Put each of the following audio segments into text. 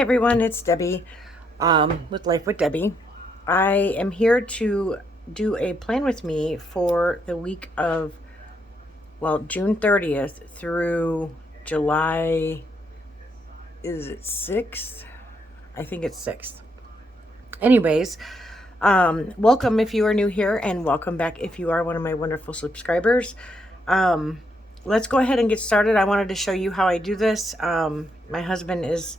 everyone, it's Debbie with Life with Debbie. I am here to do a plan with me for the week of, June 30th through July, is it 6th? I think it's 6th. Anyways, welcome if you are new here, and welcome back if you are one of my wonderful subscribers. Let's go ahead and get started. I wanted to show you how I do this. My husband is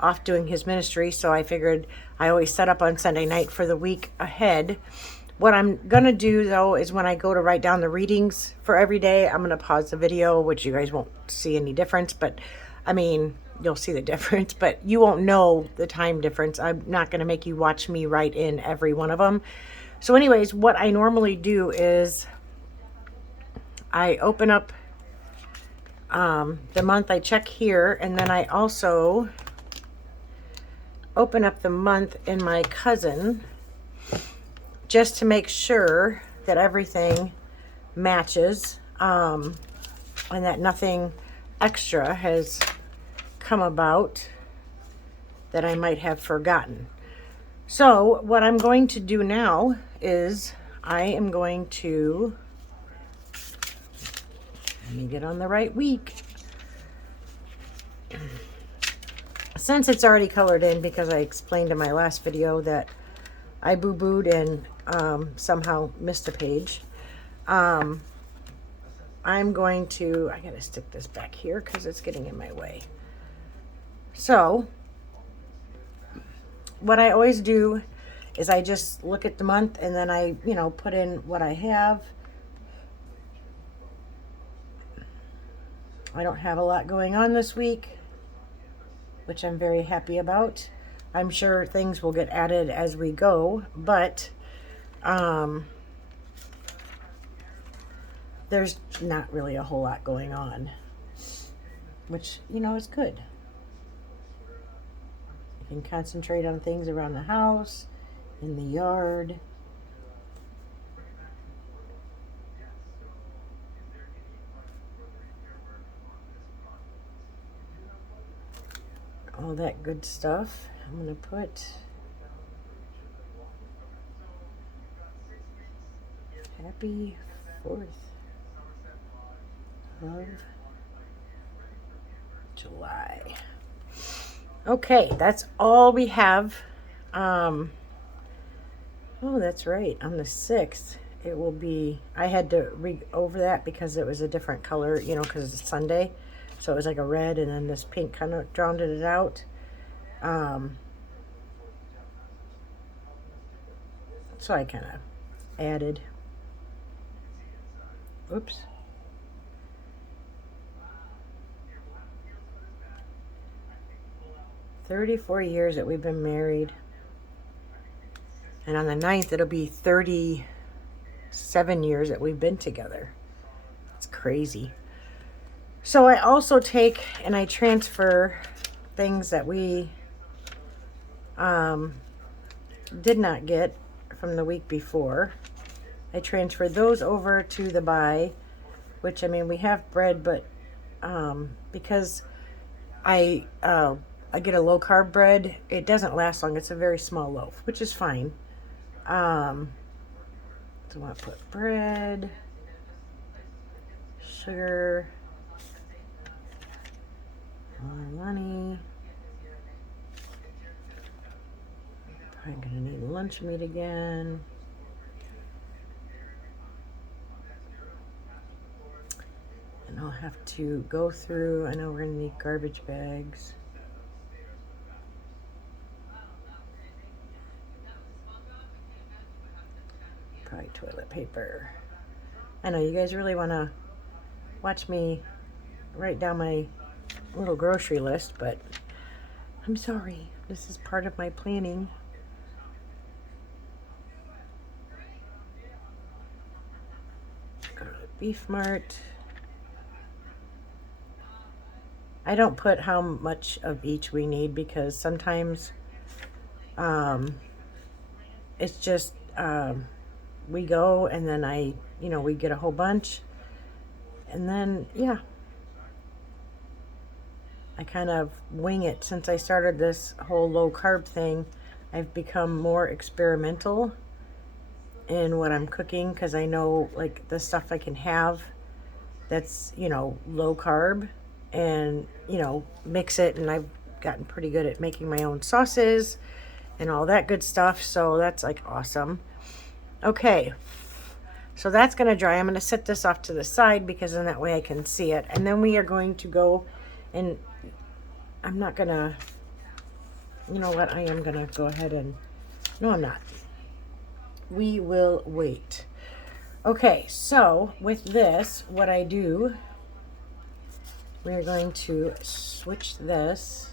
off doing his ministry, so I figured I always set up on Sunday night for the week ahead. What I'm gonna do though is when I go to write down the readings for every day, I'm gonna pause the video, which you guys won't see any difference, but I mean, you'll see the difference, but you won't know the time difference. I'm not gonna make you watch me write in every one of them. So anyways, what I normally do is I open up the month, I check here, and then I also open up the month in my cousin just to make sure that everything matches and that nothing extra has come about that I might have forgotten. So what I'm going to do now is I am going to, let me get on the right week. Since it's already colored in, because I explained in my last video that I boo-booed and somehow missed a page, I'm going to, I gotta stick this back here because it's getting in my way. So what I always do is I just look at the month and then I, put in what I have. I don't have a lot going on this week, which I'm very happy about. I'm sure things will get added as we go, but there's not really a whole lot going on, which, is good. You can concentrate on things around the house, in the yard. All that good stuff. I'm going to put happy 4th of July. Okay, that's all we have. Oh, that's right. On the 6th, it will be, I had to read over that because it was a different color, because it's Sunday. So it was like a red, and then this pink kind of drowned it out. So I kind of added. Oops. "34 years that we've been married. And on the 9th, it'll be 37 years that we've been together. It's crazy. So I also take and I transfer things that we did not get from the week before. I transfer those over to the buy, which, we have bread, but because I get a low carb bread, it doesn't last long. It's a very small loaf, which is fine. So I want to put bread, sugar, more money. Probably gonna need lunch meat again. And I'll have to go through, I know we're gonna need garbage bags. Probably toilet paper. I know you guys really wanna watch me write down my little grocery list, but I'm sorry. This is part of my planning. Go to the Beef Mart. I don't put how much of each we need because sometimes it's just we go and then we get a whole bunch, and then I kind of wing it. Since I started this whole low carb thing, I've become more experimental in what I'm cooking, because I know like the stuff I can have that's, you know, low carb, and, you know, mix it. And I've gotten pretty good at making my own sauces and all that good stuff. So that's like awesome. Okay. So that's going to dry. I'm going to set this off to the side because then that way I can see it. And then we are going to go, and I'm not going to, you know what? I am going to go ahead and, no, I'm not. We will wait. Okay, so with this, what I do, we're going to switch this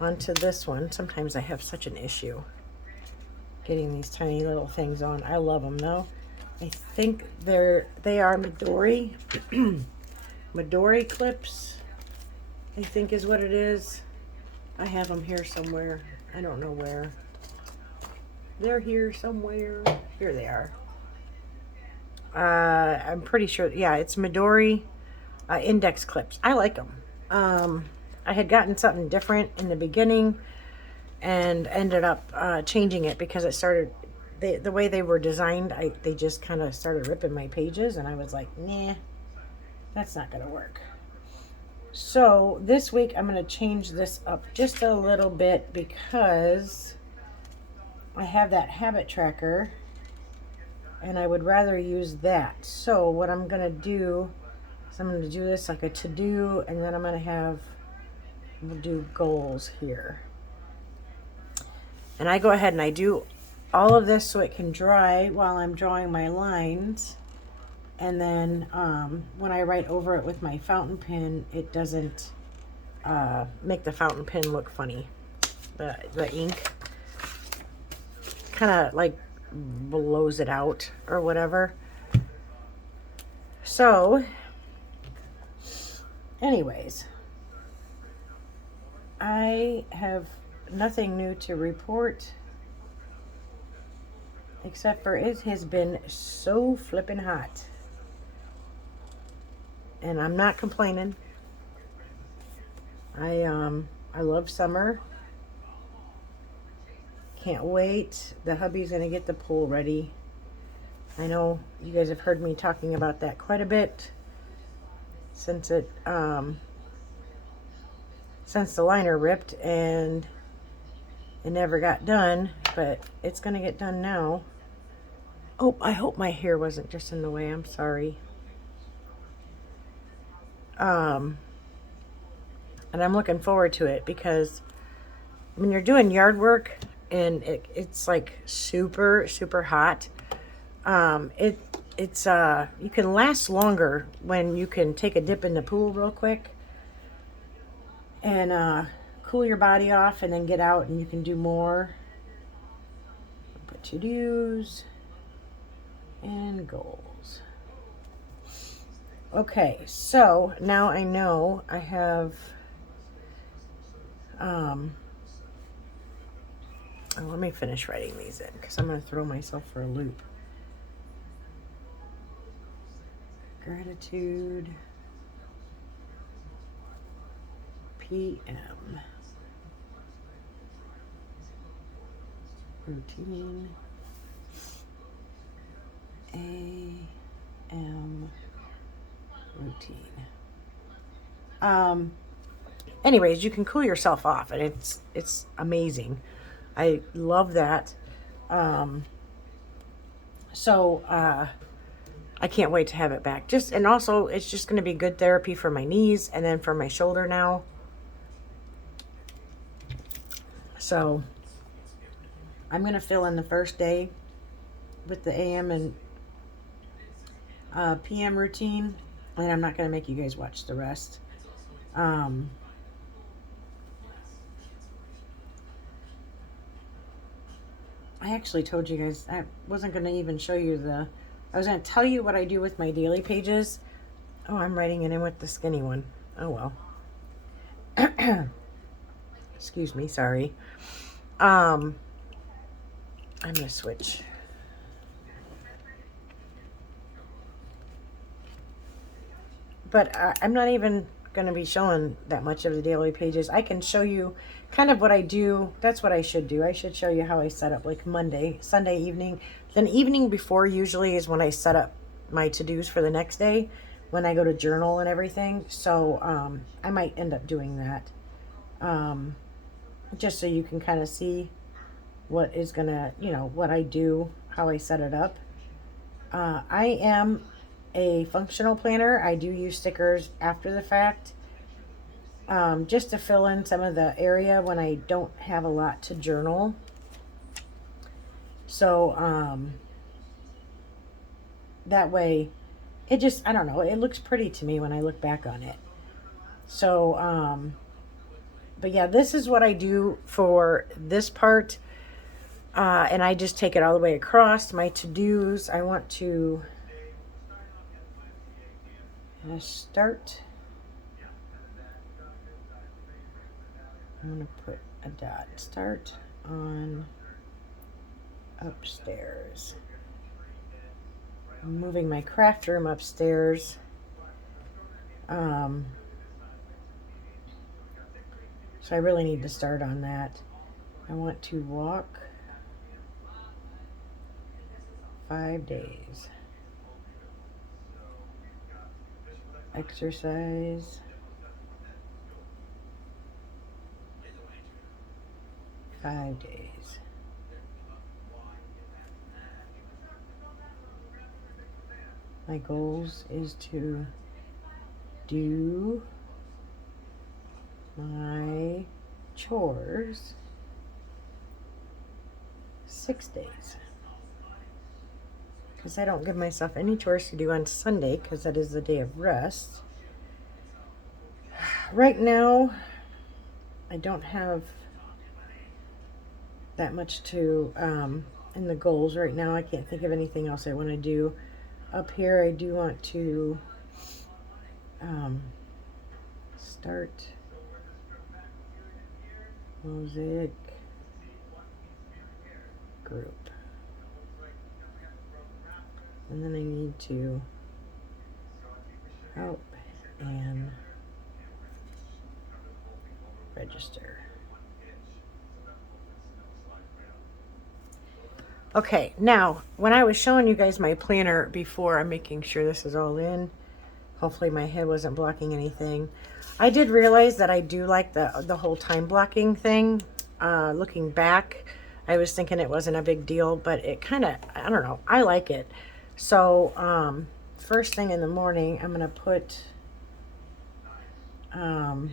onto this one. Sometimes I have such an issue getting these tiny little things on. I love them though. I think they are Midori Midori clips, I think is what it is. I have them here somewhere. I don't know where. They're here somewhere. Here they are. I'm pretty sure. Yeah, it's Midori index clips. I like them. I had gotten something different in the beginning and ended up changing it because it started, the way they were designed, they just kind of started ripping my pages, and I was like, nah, that's not going to work. So this week I'm going to change this up just a little bit because I have that habit tracker and I would rather use that. So what I'm going to do is I'm going to do this like a to-do, and then I'm going to we'll do goals here. And I go ahead and I do all of this so it can dry while I'm drawing my lines. And then when I write over it with my fountain pen, it doesn't make the fountain pen look funny. The ink kind of like blows it out or whatever. So anyways, I have nothing new to report except for it has been so flippin' hot, and I'm not complaining. I love summer. Can't wait. The hubby's gonna get the pool ready. I know you guys have heard me talking about that quite a bit since since the liner ripped and it never got done, but it's gonna get done now. Oh, I hope my hair wasn't just in the way. I'm sorry. And I'm looking forward to it because when you're doing yard work and it's like super, super hot, it's you can last longer when you can take a dip in the pool real quick and cool your body off, and then get out and you can do more. Put to-dos and goals. Okay, so now I know I have let me finish writing these in because I'm going to throw myself for a loop. Gratitude, PM, routine, AM, routine. Anyways, you can cool yourself off, and it's amazing. I love that. So I can't wait to have it back. And also it's just going to be good therapy for my knees and then for my shoulder now. So I'm going to fill in the first day with the AM and PM routine, and I'm not going to make you guys watch the rest. I actually told you guys I wasn't going to even show you I was going to tell you what I do with my daily pages. Oh, I'm writing it in with the skinny one. Oh, well. Excuse me, sorry. I'm going to switch. But I'm not even going to be showing that much of the daily pages. I can show you kind of what I do. That's what I should do. I should show you how I set up like Sunday evening. Then evening before usually is when I set up my to-dos for the next day when I go to journal and everything. So I might end up doing that just so you can kind of see what is going to, what I do, how I set it up. I am a functional planner. I do use stickers after the fact, just to fill in some of the area when I don't have a lot to journal. So that way it just, I don't know, it looks pretty to me when I look back on it. So but yeah, this is what I do for this part. And I just take it all the way across my to-dos. I want to start. I'm going to put a dot. Start on upstairs. I'm moving my craft room upstairs. So I really need to start on that. I want to walk 5 days. Exercise 5 days. My goals is to do my chores 6 days. Because I don't give myself any chores to do on Sunday because that is the day of rest. Right now, I don't have that much to in the goals right now. I can't think of anything else I want to do. Up here, I do want to start mosaic group. And then I need to help and register. Okay, now, when I was showing you guys my planner before, I'm making sure this is all in. Hopefully my head wasn't blocking anything. I did realize that I do like the whole time blocking thing. Looking back, I was thinking it wasn't a big deal, but it kind of, I don't know, I like it. So, first thing in the morning, I'm going to put my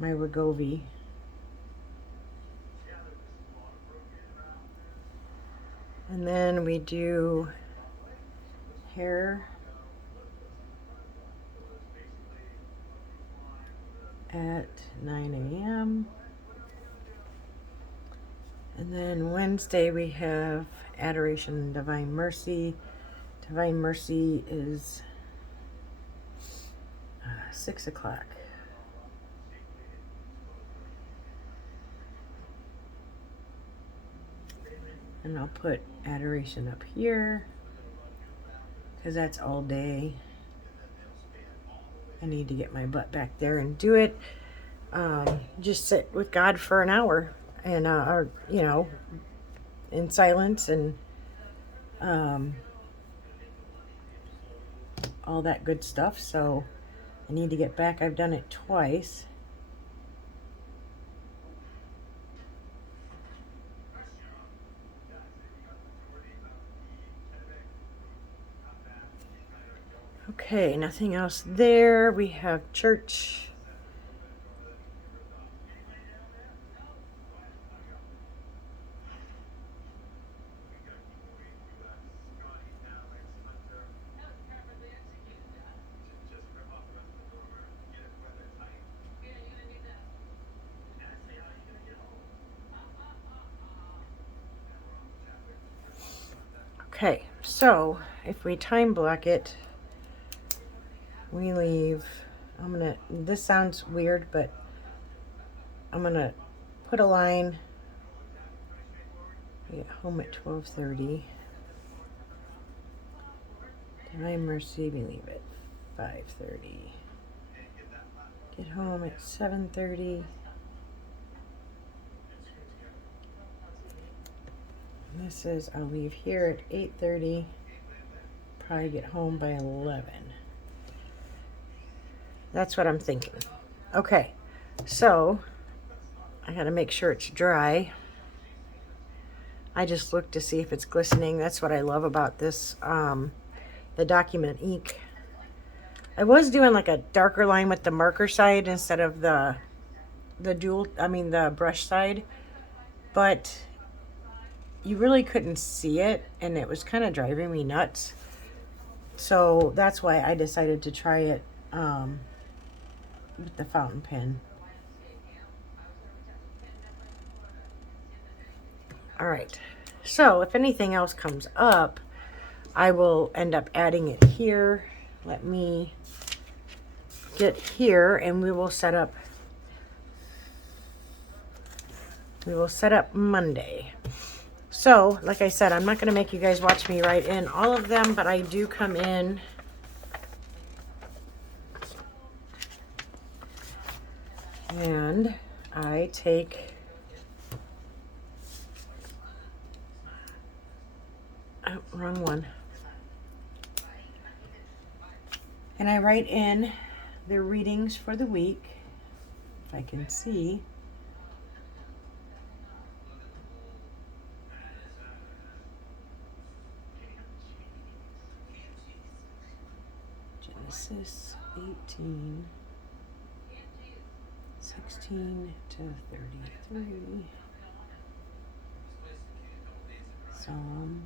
Wegovy. And then we do hair at 9 a.m. And then Wednesday we have Adoration and Divine Mercy. Divine Mercy is 6 o'clock. And I'll put Adoration up here because that's all day. I need to get my butt back there and do it. Just sit with God for an hour and, or, in silence and all that good stuff. So I need to get back. I've done it twice. Okay, nothing else there. We have church. Okay, so if we time block it, we leave. This sounds weird, but I'm gonna put a line. We get home at 12:30. Divine Mercy, we leave at 5:30. Get home at 7:30. This is, I'll leave here at 8:30. Probably get home by 11. That's what I'm thinking. Okay, so I gotta make sure it's dry. I just looked to see if it's glistening. That's what I love about this, the document ink. I was doing like a darker line with the marker side instead of the the brush side, but you really couldn't see it, and it was kind of driving me nuts. So that's why I decided to try it with the fountain pen. All right, so if anything else comes up, I will end up adding it here. Let me get here and we will set up Monday. So like I said, I'm not going to make you guys watch me write in all of them, but I do come in and I take wrong one. And I write in the readings for the week, if I can see. Genesis 18, 16 to 33. Psalm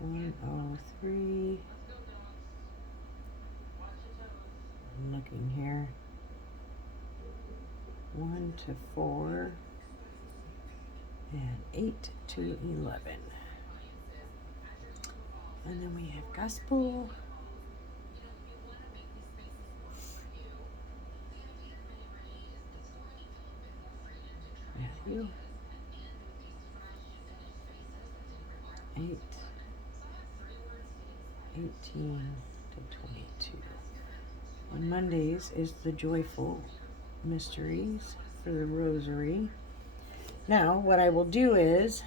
103. I'm looking here. 1 to 4 and 8 to 11. And then we have gospel. Matthew 8, 18 to 22. On Mondays is the joyful mysteries for the rosary. Now, what I will do is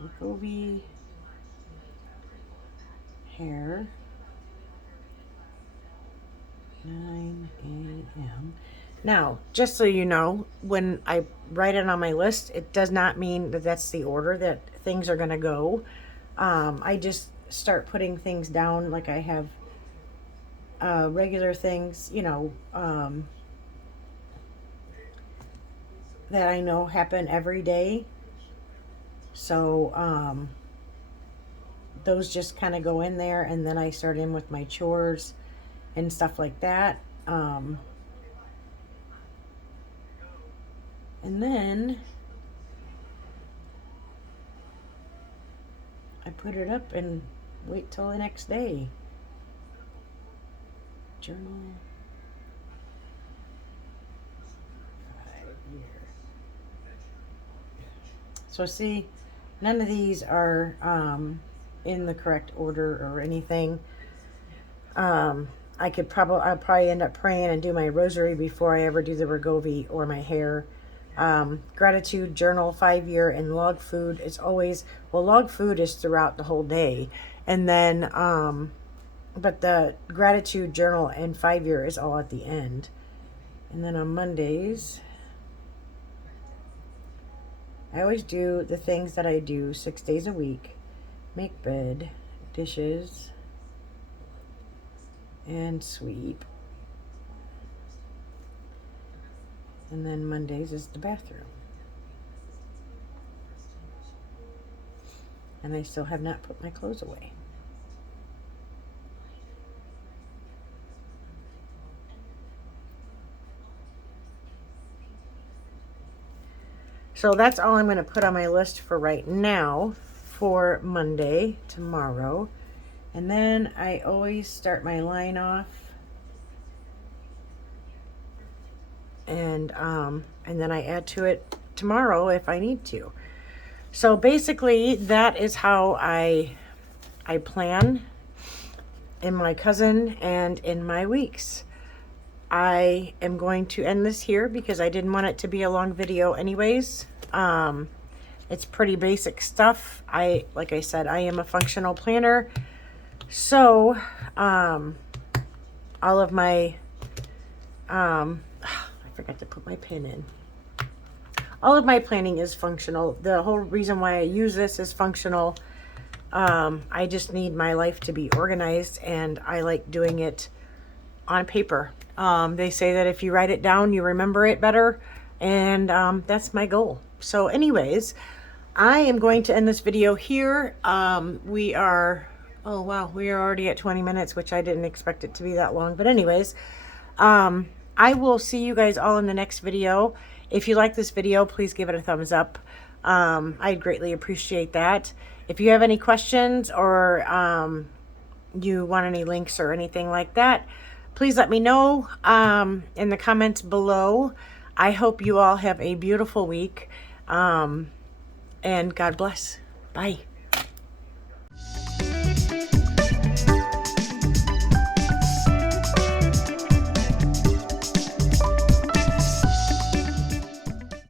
Jacoby hair 9 a.m. Now, just so you know, when I write it on my list, it does not mean that that's the order that things are going to go. I just start putting things down like I have regular things, that I know happen every day. So those just kind of go in there, and then I start in with my chores and stuff like that. And then I put it up and wait till the next day. Journal. 5 years. So see, none of these are in the correct order or anything. I'll probably end up praying and do my rosary before I ever do the Ragovi or my hair. Gratitude journal, 5 year, and log food is always, log food is throughout the whole day. And then, but the gratitude journal and 5 year is all at the end. And then on Mondays, I always do the things that I do 6 days a week. Make bed, dishes, and sweep. And then Mondays is the bathroom. And I still have not put my clothes away. So that's all I'm going to put on my list for right now for Monday, tomorrow. And then I always start my line off. And then I add to it tomorrow if I need to. So basically, that is how I plan in my cousin and in my weeks. I am going to end this here because I didn't want it to be a long video anyways. It's pretty basic stuff. Like I said, I am a functional planner. So, all of my, I forgot to put my pin in. All of my planning is functional. The whole reason why I use this is functional. I just need my life to be organized, and I like doing it on paper. They say that if you write it down, you remember it better, and that's my goal. So anyways, I am going to end this video here. We are already at 20 minutes, which I didn't expect it to be that long. But anyways, I will see you guys all in the next video. If you like this video, please give it a thumbs up. I'd greatly appreciate that. If you have any questions or you want any links or anything like that, please let me know in the comments below. I hope you all have a beautiful week. And God bless. Bye.